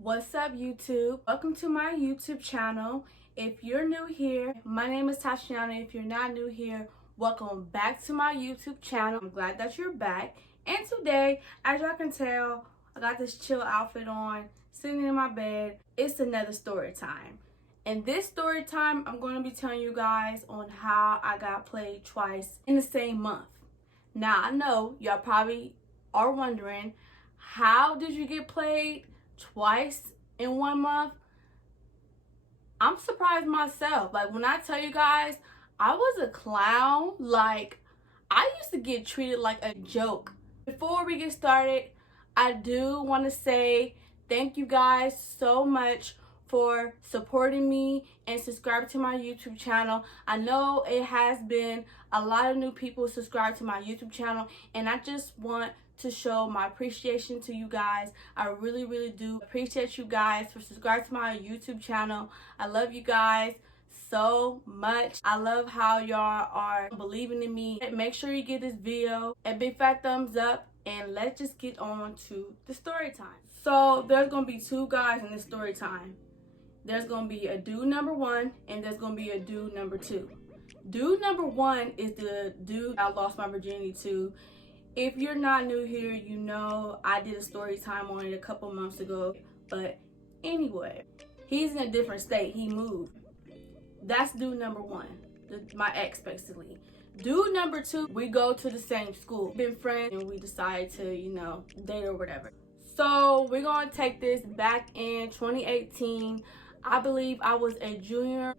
What's up, YouTube? Welcome to my YouTube channel. If you're new here, my name is Tosheanna. If you're not new here, welcome back to my YouTube channel. I'm glad that you're back. And today, as y'all can tell, I got this chill outfit on, sitting in my bed. It's another story time. In this story time, I'm going to be telling you guys on how I got played twice in the same month. Now, I know y'all probably are wondering, how did you get played twice in 1 month? I'm surprised myself. Like, when I tell you guys, I was a clown. Like, I used to get treated like a joke. Before we get started, I do want to say thank you guys so much for supporting me and subscribing to my YouTube channel. I know it has been a lot of new people subscribe to my YouTube channel, and I just want to show my appreciation to you guys. I really do appreciate you guys for subscribing to my YouTube channel. I love you guys so much. I love how y'all are believing in me. Make sure you give this video a big fat thumbs up, and let's just get on to the story time. So there's gonna be two guys in this story time. There's gonna be a dude number one, and there's gonna be a dude number two. Dude number one is the dude I lost my virginity to. If you're not new here, you know I did a story time on it a couple months ago. But anyway, he's in a different state. He moved. That's dude number one, my ex basically. Dude number two, we go to the same school. Been friends and we decided to, date or whatever. So we're gonna take this back in 2018. I believe I was a junior.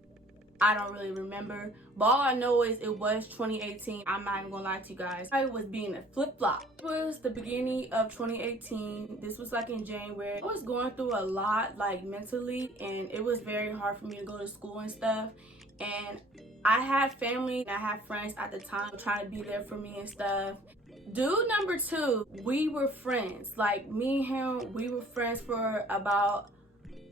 I don't really remember, but all I know is it was 2018. I'm not even gonna lie to you guys. I was being a flip-flop. It was the beginning of 2018. This was like in January. I was going through a lot, like mentally, and it was very hard for me to go to school and stuff. And I had family and I had friends at the time trying to be there for me and stuff. Dude number two, we were friends. Like, me and him, we were friends for about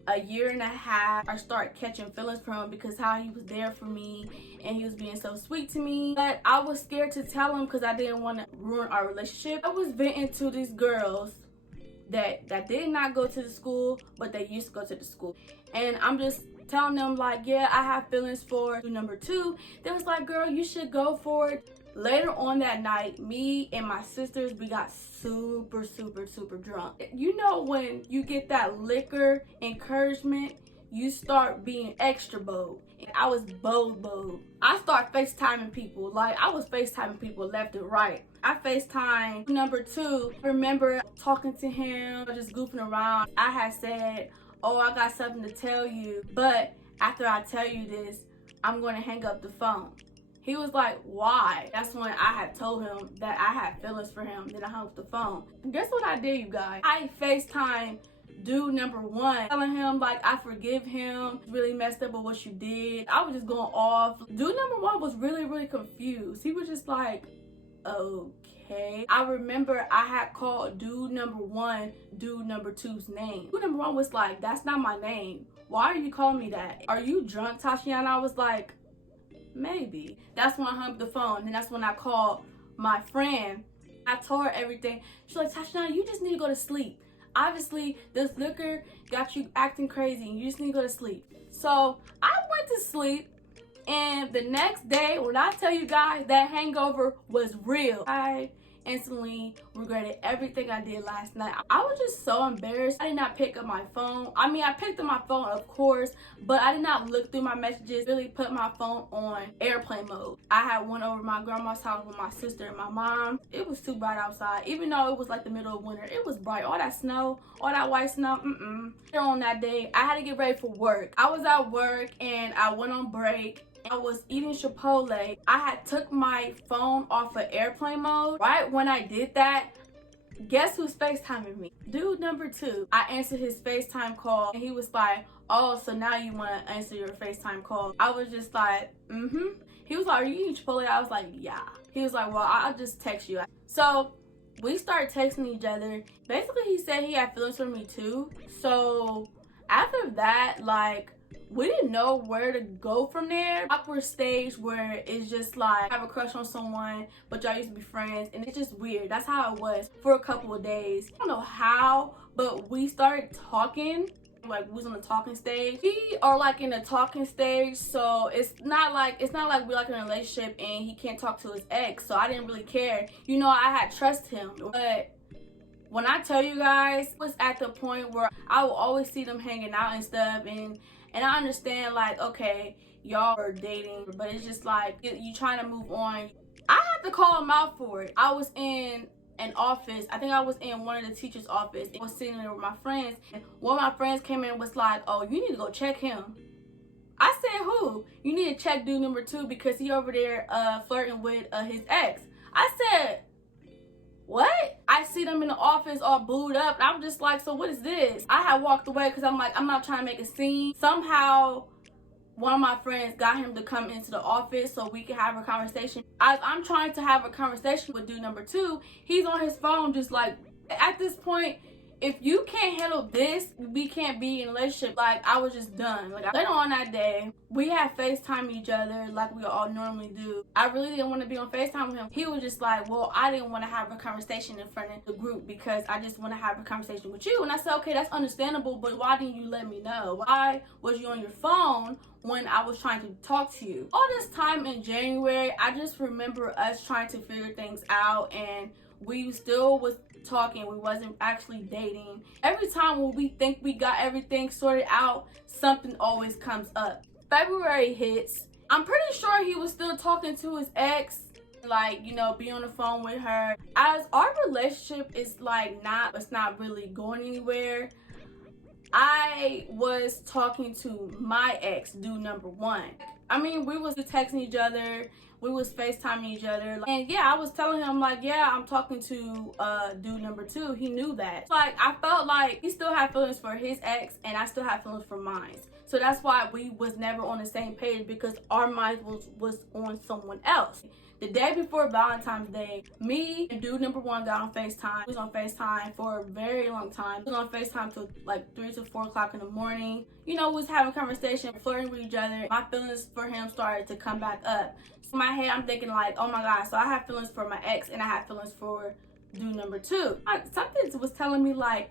a year and a half. I started catching feelings for him because how he was there for me and he was being so sweet to me. But I was scared to tell him because I didn't want to ruin our relationship. I was venting to these girls that did not go to the school, but they used to go to the school. And I'm just telling them like, yeah, I have feelings for number two. They was like, girl, you should go for it. Later on that night, me and my sisters, we got super drunk. You know, when you get that liquor encouragement, you start being extra bold. And I was bold. I start FaceTiming people. Like, I was FaceTiming people left and right. I FaceTime number two. I remember talking to him, just goofing around. I had said, oh, I got something to tell you, but after I tell you this, I'm going to hang up the phone. He was like, why? That's when I had told him that I had feelings for him. Then I hung up the phone. Guess what I did, you guys? I FaceTime dude number one, telling him like I forgive him. Really messed up with what you did. I was just going off. Dude number one was really confused. He was just like, okay. I remember I had called dude number one dude number two's name. Dude number one was like, that's not my name. Why are you calling me that? Are you drunk, Tosheanna? I was like, maybe. That's when I hung up the phone, and that's when I called my friend. I told her everything. She's like, Tosheanna, you just need to go to sleep. Obviously, this liquor got you acting crazy, and you just need to go to sleep. So I went to sleep, and the next day, when I tell you guys that hangover was real, I instantly regretted everything I did last night. I was just so embarrassed. I did not pick up my phone. I mean, I picked up my phone, of course, but I did not look through my messages, really put my phone on airplane mode. I had went over my grandma's house with my sister and my mom. It was too bright outside. Even though it was like the middle of winter, it was bright. All that snow, all that white snow, On that day, I had to get ready for work. I was at work and I went on break. I was eating Chipotle. I had took my phone off of airplane mode. Right when I did that, guess who's FaceTiming me? Dude number two. I answered his FaceTime call and he was like, oh, so now you want to answer your FaceTime call? I was just like, He was like, are you eating Chipotle? I was like, yeah. He was like, well, I'll just text you. So we started texting each other. Basically, he said he had feelings for me too. So after that, like, we didn't know where to go from there. Awkward stage where it's just like, I have a crush on someone, but y'all used to be friends, and it's just weird. That's how it was for a couple of days. I don't know how, but we started talking. Like, we was on the talking stage. We are like in the talking stage, so it's not like we're like in a relationship and he can't talk to his ex. So I didn't really care. You know, I had trust him. But when I tell you guys, it was at the point where I would always see them hanging out and stuff, and I understand, like, okay, y'all are dating, but it's just like you trying to move on. I had to call him out for it. I was in an office. I think I was in one of the teacher's office. I was sitting there with my friends, and one of my friends came in and was like, oh, you need to go check him. I said, who? You need to check dude number 2 because he over there flirting with his ex. I said, what? I see them in the office all booed up, and I'm just like, so what is this? I had walked away because I'm like, I'm not trying to make a scene. Somehow one of my friends got him to come into the office so we could have a conversation. As I'm trying to have a conversation with dude number 2, he's on his phone just like, at this point, if you can't handle this, we can't be in a relationship. Like, I was just done. Like, later on that day, we had FaceTime each other like we all normally do. I really didn't want to be on FaceTime with him. He was just like, well, I didn't want to have a conversation in front of the group because I just want to have a conversation with you. And I said, okay, that's understandable, but why didn't you let me know? Why was you on your phone when I was trying to talk to you? All this time in January, I just remember us trying to figure things out, and we still was talking. We wasn't actually dating. Every time when we think we got everything sorted out, something always comes up. February hits. I'm pretty sure he was still talking to his ex, like, you know, be on the phone with her. As our relationship is like it's not really going anywhere, I was talking to my ex, dude number 1. I mean, we was texting each other, we was FaceTiming each other, and yeah, I was telling him, like, yeah, I'm talking to dude number 2. He knew that. Like, I felt like he still had feelings for his ex, and I still had feelings for mine. So that's why we was never on the same page, because our minds was on someone else. The day before Valentine's Day, me and dude number 1 got on FaceTime. We was on FaceTime for a very long time. We was on FaceTime till like 3 to 4 o'clock in the morning. You know, we was having a conversation, flirting with each other. My feelings for him started to come back up. So in my head, I'm thinking like, oh my God, so I have feelings for my ex and I have feelings for dude number 2. Something was telling me like,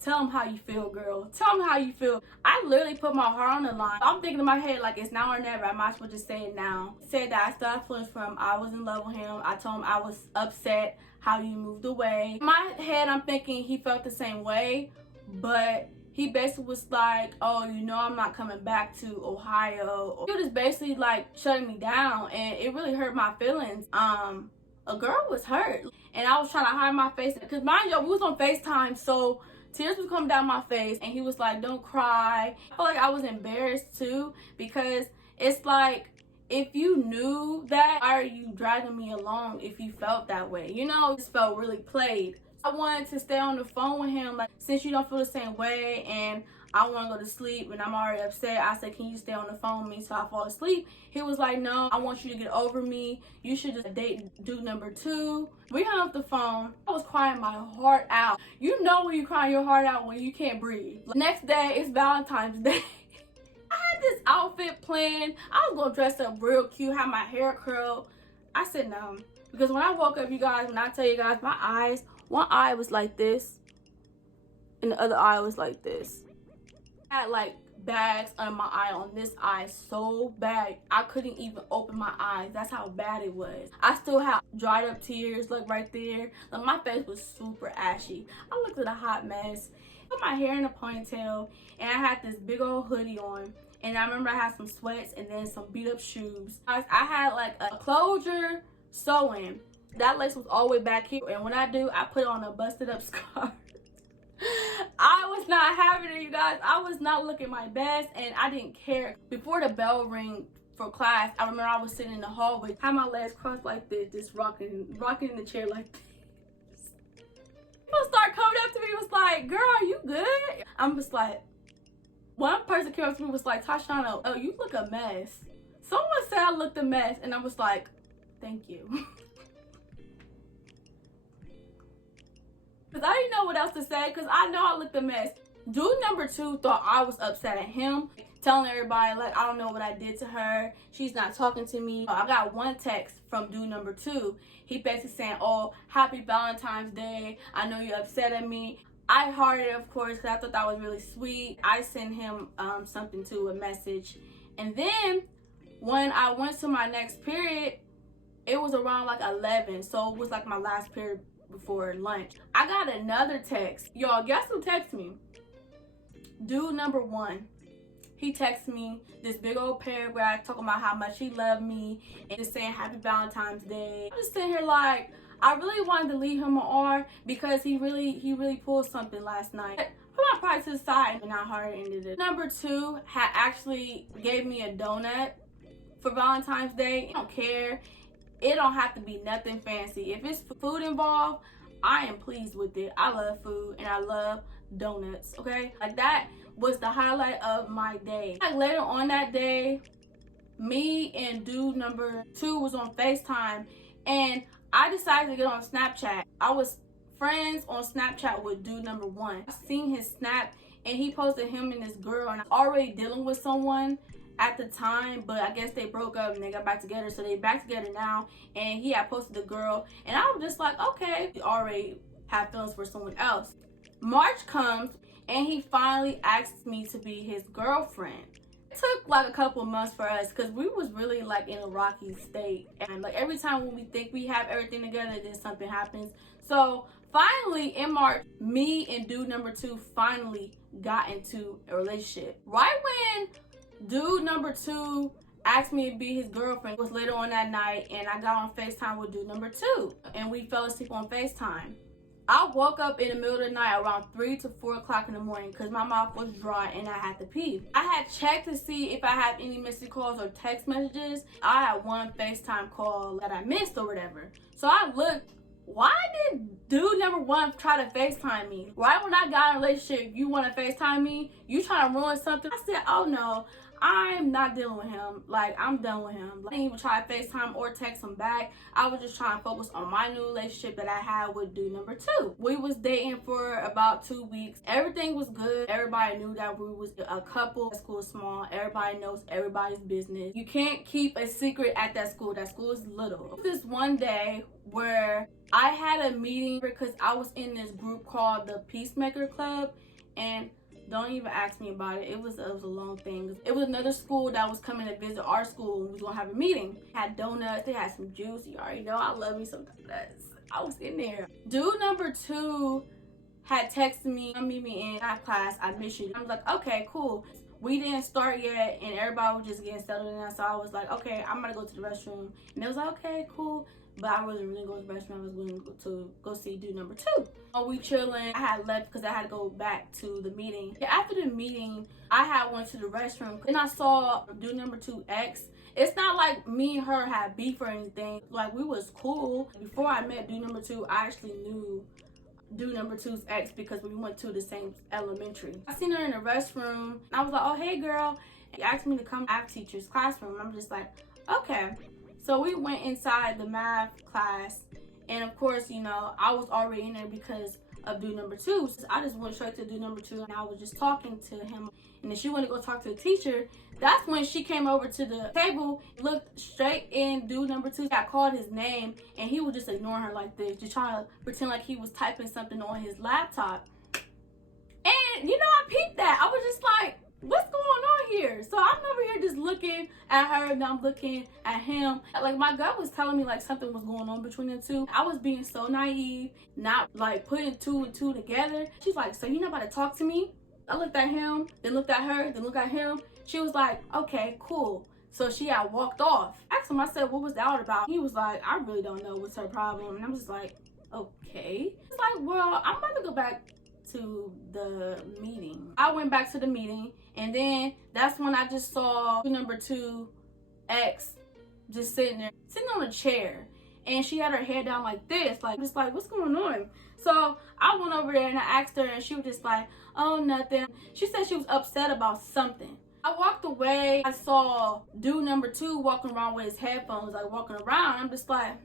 tell him how you feel, girl. Tell him how you feel. I literally put my heart on the line. I'm thinking in my head, like, it's now or never. I might as well just say it now. Said that I still have feelings for him. I was in love with him. I told him I was upset how you moved away. In my head, I'm thinking he felt the same way, but he basically was like, oh, you know, I'm not coming back to Ohio. He was just basically like shutting me down, and it really hurt my feelings. A girl was hurt, and I was trying to hide my face, because mind you, we was on FaceTime, so tears was coming down my face, and he was like, don't cry. I feel like I was embarrassed too, because it's like, if you knew that, why are you dragging me along if you felt that way? You know, it just felt really played. I wanted to stay on the phone with him, like, since you don't feel the same way and I want to go to sleep and I'm already upset, I said, can you stay on the phone with me so I fall asleep? He was like, no, I want you to get over me. You should just date dude number 2. We hung up the phone. I was crying my heart out. You know when you cry your heart out when you can't breathe. Next day, it's Valentine's Day. I had this outfit planned. I was going to dress up real cute, have my hair curled. I said no. Because when I woke up, you guys, when I tell you guys, my eyes, one eye was like this and the other eye was like this. I had like bags under my eye on this eye so bad I couldn't even open my eyes. That's how bad it was. I still have dried up tears, like right there. Like, my face was super ashy. I looked like a hot mess. I put my hair in a ponytail and I had this big old hoodie on. And I remember I had some sweats and then some beat up shoes. I had like a closure sewing. That lace was all the way back here, and when I do, I put on a busted up scarf. I was not having it, you guys. I was not looking my best, and I didn't care. Before the bell rang for class, I remember I was sitting in the hallway, had my legs crossed like this, just rocking in the chair like this. People start coming up to me, was like, girl, are you good? I'm just like, one person came up to me, was like, Tosheanna, oh, you look a mess. Someone said I looked a mess, and I was like, thank you. Because I didn't know what else to say, because I know I looked a mess. Dude number 2 thought I was upset at him. telling everybody like I don't know what I did to her. She's not talking to me. I got one text from dude number 2. He basically saying, "Oh, happy Valentine's Day. I know you're upset at me." I hearted it, of course, because I thought that was really sweet. I sent him something to a message. And then when I went to my next period, it was around like 11. So it was like my last period before lunch. I got another text. Y'all, guess who texted me? Dude number 1. He texted me this big old paragraph talking about how much he loved me and just saying happy Valentine's Day. I'm just sitting here like, I really wanted to leave him an R because he really pulled something last night. Put my pride to the side and I hard ended it. Number 2 had actually gave me a donut for Valentine's Day. I don't care. It don't have to be nothing fancy. If it's food involved, I am pleased with it. I love food and I love donuts, okay? Like that was the highlight of my day. Like later on that day, me and dude number 2 was on FaceTime and I decided to get on Snapchat. I was friends on Snapchat with dude number 1. I seen his snap and he posted him and this girl and I was already dealing with someone at the time, but I guess they broke up and they got back together, so they back together now. And he had posted the girl and I was just like, okay, he already have feelings for someone else. March comes and he finally asked me to be his girlfriend. It took like a couple months for us because we was really like in a rocky state, and like every time when we think we have everything together, then something happens. So finally in March, me and dude number 2 finally got into a relationship. Right when dude number 2 asked me to be his girlfriend, it was later on that night, and I got on FaceTime with dude number 2 and we fell asleep on FaceTime. I woke up in the middle of the night around 3 to 4 o'clock in the morning because my mouth was dry and I had to pee. I had checked to see if I have any missed calls or text messages. I had one FaceTime call that I missed or whatever. So I looked, why did dude number 1 try to FaceTime me? Right when I got in a relationship, you want to FaceTime me? You trying to ruin something? I said, oh no. I'm not dealing with him. Like, I'm done with him. I didn't even try to FaceTime or text him back. I was just trying to focus on my new relationship that I had with dude number 2. We was dating for about 2 weeks. Everything was good. Everybody knew that we was a couple. That school is small. Everybody knows everybody's business. You can't keep a secret at that school. That school is little. This one day where I had a meeting because I was in this group called the Peacemaker Club, and don't even ask me about it. It was a long thing. It was another school that was coming to visit our school and we was gonna have a meeting. Had donuts, they had some juice. You already know I love me some donuts. I was in there. Dude number 2 had texted me, come meet me in my class, I miss you. I was like, okay, cool. We didn't start yet and everybody was just getting settled in. So I was like, okay, I'm gonna go to the restroom. And it was like, okay, cool. But I wasn't really going to the restroom. I was going to go see dude number 2. We chilling. I had left because I had to go back to the meeting. After the meeting, I had went to the restroom and I saw dude number 2 ex. It's not like me and her had beef or anything. Like, we was cool. Before I met dude number 2, I actually knew dude number 2's ex because we went to the same elementary. I seen her in the restroom and I was like, oh, hey girl. He asked me to come to math teacher's classroom. I'm just like, okay. So we went inside the math class, and of course, you know, I was already in there because of dude number 2. So I just went straight to dude number 2 and I was just talking to him. And then she went to go talk to the teacher. That's when she came over to the table, looked straight in dude number 2. I called his name and he was just ignoring her like this, just trying to pretend like he was typing something on his laptop. And, you know, I peeped that. I was just like, what's going on here? So I'm over here just looking at her and I'm looking at him. Like, my gut was telling me like something was going on between the two. I was being so naive, not like putting 2 and 2 together. She's like, so you're not about to talk to me? I looked at him, then looked at her, then looked at him. She was like, okay, cool. So she had walked off. I asked him, I said, what was that all about? He was like, I really don't know what's her problem. And I'm just like, okay. It's like, well, I'm about to go back to the meeting. I went back to the meeting and then that's when I just saw number 2 ex just sitting on a chair, and she had her head down like this, like just like, what's going on? So I went over there and I asked her and she was just like, oh, nothing. She said she was upset about something. I walked away. I saw dude number 2 walking around with his headphones, like walking around. I'm just like,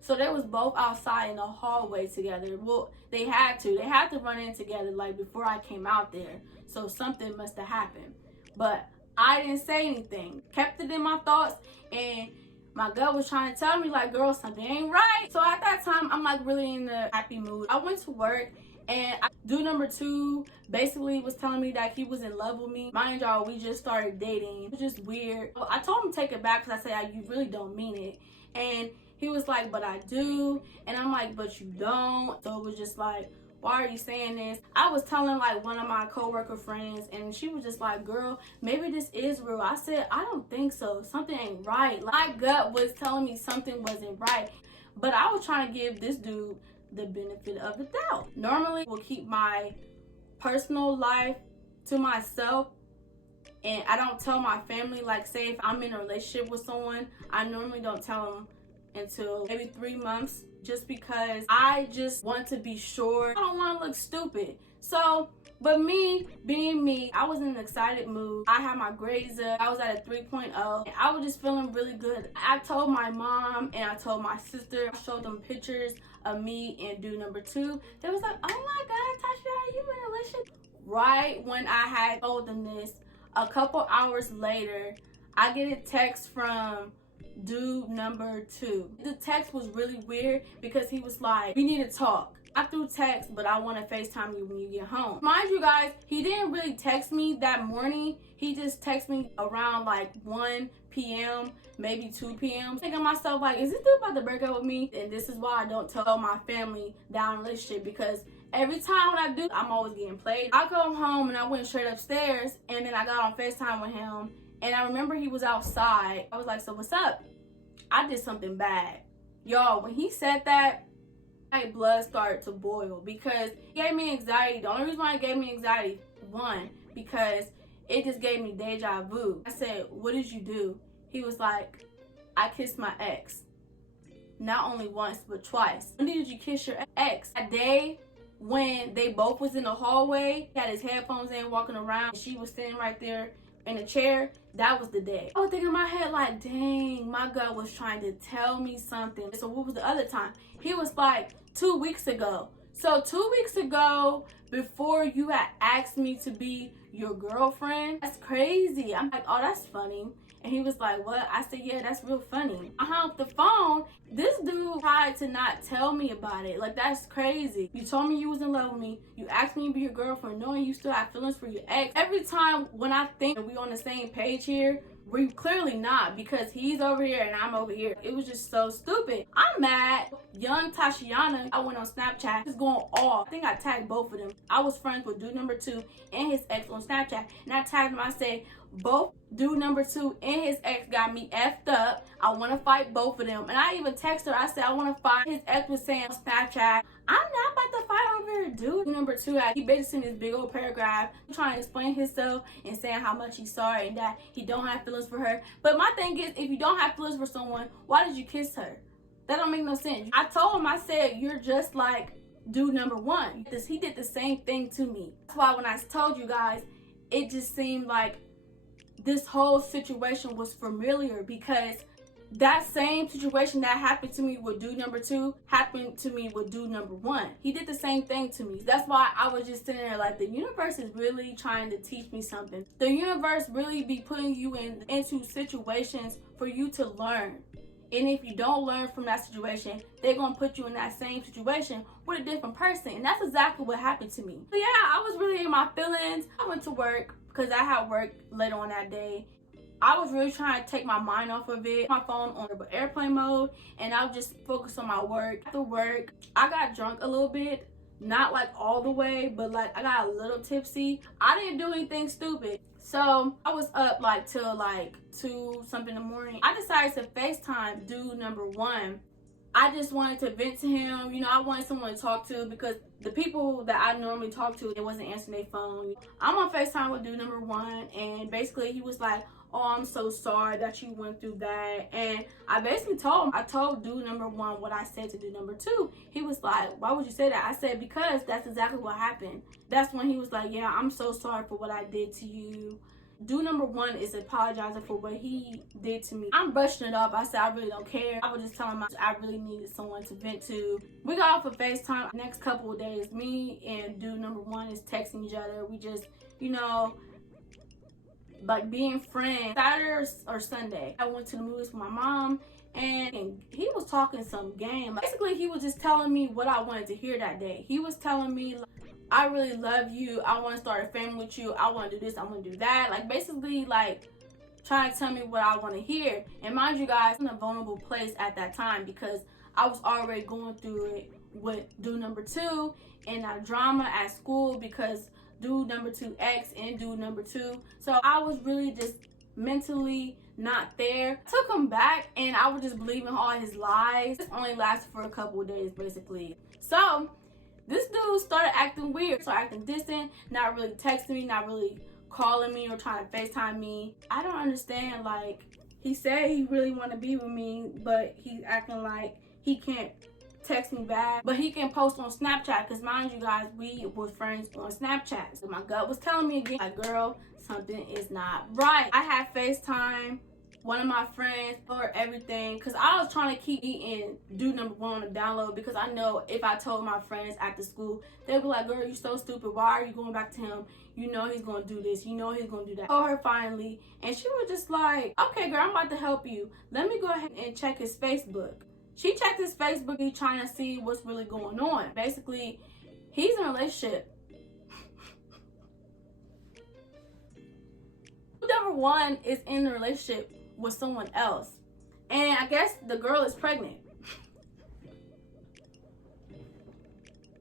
So they was both outside in the hallway together. Well, they had to run in together like before I came out there. So something must have happened. But I didn't say anything. Kept it in my thoughts, and my gut was trying to tell me, like, girl, something ain't right. So at that time, I'm like really in a happy mood. I went to work, and dude number 2 basically was telling me that he was in love with me. Mind y'all, we just started dating. It was just weird. I told him to take it back because I said, you really don't mean it. And he was like, but I do. And I'm like, but you don't. So it was just like, why are you saying this? I was telling like one of my coworker friends, and she was just like, girl, maybe this is real. I said, I don't think so. Something ain't right. My gut was telling me something wasn't right. But I was trying to give this dude the benefit of the doubt. Normally, I will keep my personal life to myself, and I don't tell my family. Like, say if I'm in a relationship with someone, I normally don't tell them until maybe 3 months, just because I just want to be sure. I don't want to look stupid. So, but me being me, I was in an excited mood. I had my grades up. I was at a 3.0. And I was just feeling really good. I told my mom and I told my sister. I showed them pictures of me and dude number 2. They was like, oh my God, Tosheanna, you in a relationship? Right when I had told them this, a couple hours later, I get a text from dude number 2. The text was really weird because he was like, we need to talk. Not through text, but I want to FaceTime you when you get home. Mind you guys, he didn't really text me that morning. He just texted me around like 1 p.m., maybe 2 p.m. I'm thinking to myself, like, is this dude about to break up with me? And this is why I don't tell my family that I'm in a relationship, because every time when I do, I'm always getting played. I go home and I went straight upstairs, and then I got on FaceTime with him. And I remember he was outside. I was like, so what's up? I did something bad. Y'all, when he said that, my blood started to boil because it gave me anxiety. The only reason why it gave me anxiety, one, because it just gave me deja vu. I said, what did you do? He was like, I kissed my ex. Not only once, but twice. When did you kiss your ex? That day when they both was in the hallway, he had his headphones in, walking around, and she was sitting right there in a chair. That was the day. I was thinking in my head, like, dang, my gut was trying to tell me something. So what was the other time? He was like, 2 weeks ago. So 2 weeks ago, before you had asked me to be your girlfriend, that's crazy. I'm like, oh, that's funny. And he was like, what? I said, yeah, that's real funny. I hung up the phone. This dude tried to not tell me about it. Like, that's crazy. You told me you was in love with me. You asked me to be your girlfriend, knowing you still have feelings for your ex. Every time when I think we on the same page here, we clearly not, because he's over here and I'm over here. It was just so stupid. I'm mad. Young Tosheanna, I went on Snapchat. It's going off. I think I tagged both of them. I was friends with dude number 2 and his ex on Snapchat. And I tagged him. I said, both dude number 2 and his ex got me effed up. I want to fight both of them. And I even texted her. I said, I want to fight. His ex was saying on Snapchat, I'm not about to fight over here, dude. Number 2, he basically sent this big old paragraph trying to explain himself and saying how much he's sorry and that he don't have feelings for her. But my thing is, if you don't have feelings for someone, why did you kiss her? That don't make no sense. I told him, I said, you're just like dude number 1. He did the same thing to me. That's why when I told you guys, it just seemed like this whole situation was familiar, because that same situation that happened to me with dude number 2 happened to me with dude number 1. He did the same thing to me. That's why I was just sitting there like, the universe is really trying to teach me something. The universe really be putting you into situations for you to learn. And if you don't learn from that situation, they're going to put you in that same situation with a different person. And that's exactly what happened to me. So yeah, I was really in my feelings. I went to work because I had work later on that day. I was really trying to take my mind off of it. My phone on airplane mode, and I was just focused on my work. After work, I got drunk a little bit. Not like all the way, but like I got a little tipsy. I didn't do anything stupid. So I was up like till like 2 something in the morning. I decided to FaceTime dude number 1. I just wanted to vent to him. You know, I wanted someone to talk to, because the people that I normally talk to, they wasn't answering their phone. I'm on FaceTime with dude number 1, and basically he was like, oh, I'm so sorry that you went through that. And I basically told him, I told dude number 1 what I said to dude number 2. He was like, why would you say that? I said, because that's exactly what happened. That's when he was like, yeah, I'm so sorry for what I did to you. Dude number 1 is apologizing for what he did to me. I'm brushing it off. I said, I really don't care. I was just telling him I really needed someone to vent to. We got off of FaceTime. Next couple of days, me and dude number 1 is texting each other. We just, you know, like being friends. Saturday or Sunday, I went to the movies with my mom, and he was talking some game. Basically, he was just telling me what I wanted to hear that day. He was telling me, like, I really love you, I want to start a family with you, I want to do this, I want to do that. Like, basically, like, trying to tell me what I want to hear. And mind you guys, I'm in a vulnerable place at that time because I was already going through it with dude number 2 and that drama at school because dude number 2 ex and dude number 2. So I was really just mentally not there. I took him back and I was just believing all his lies. It only lasted for a couple of days basically. So this dude started acting weird, started acting distant, not really texting me, not really calling me or trying to FaceTime me. I don't understand. Like, he said he really want to be with me, but he's acting like he can't text me back, but he can post on Snapchat, because mind you guys, we were friends on Snapchat. So my gut was telling me again, like, girl, something is not right. I had FaceTime one of my friends for everything because I was trying to keep eating dude number 1 on the download, because I know if I told my friends after school, they'd be like, girl, you so stupid, why are you going back to him? You know he's gonna do this, you know he's gonna do that. I told her finally, and she was just like, okay girl, I'm about to help you, let me go ahead and check his Facebook. She checked his Facebook, trying to see what's really going on. Basically, he's in a relationship. Number 1 is in a relationship with someone else, and I guess the girl is pregnant.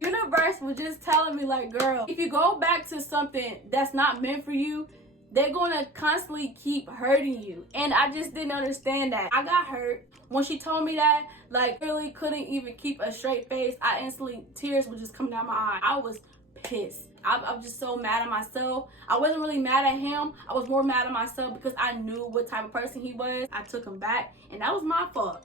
Universe was just telling me, like, girl, if you go back to something that's not meant for you, they're gonna constantly keep hurting you. And I just didn't understand that. I got hurt when she told me that. Like, really couldn't even keep a straight face. I instantly, tears were just coming down my eye. I was pissed. I'm just so mad at myself. I wasn't really mad at him. I was more mad at myself because I knew what type of person he was. I took him back, and that was my fault.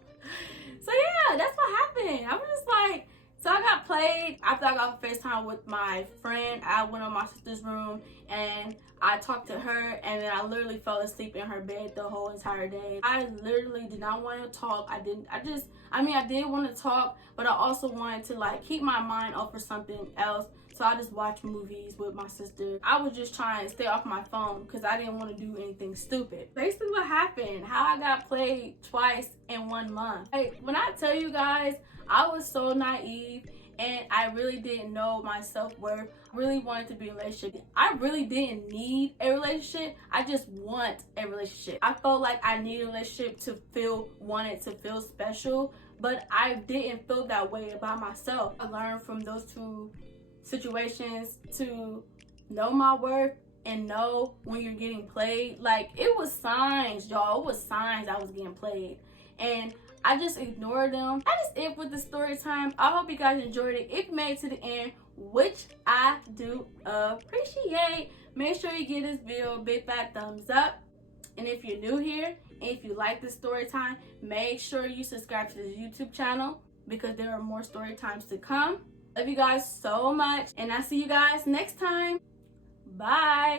So yeah, that's what happened. I was just like, so I got played. After I got off FaceTime with my friend, I went on my sister's room and I talked to her, and then I literally fell asleep in her bed the whole entire day. I literally did not want to talk. I did want to talk, but I also wanted to, like, keep my mind off for something else. So I just watched movies with my sister. I was just trying to stay off my phone because I didn't want to do anything stupid. Basically what happened, how I got played twice in 1 month. Like, when I tell you guys, I was so naive and I really didn't know my self-worth. I really wanted to be in a relationship. I really didn't need a relationship. I just want a relationship. I felt like I needed a relationship to wanted to feel special, but I didn't feel that way about myself. I learned from those 2 situations to know my worth and know when you're getting played. Like, it was signs, y'all. It was signs I was getting played, and I just ignored them. That is it with the story time. I hope you guys enjoyed it. If you made it to the end, which I do appreciate, make sure you give this video a big fat thumbs up. And if you're new here, and if you like this story time, make sure you subscribe to this YouTube channel because there are more story times to come. Love you guys so much, and I'll see you guys next time. Bye.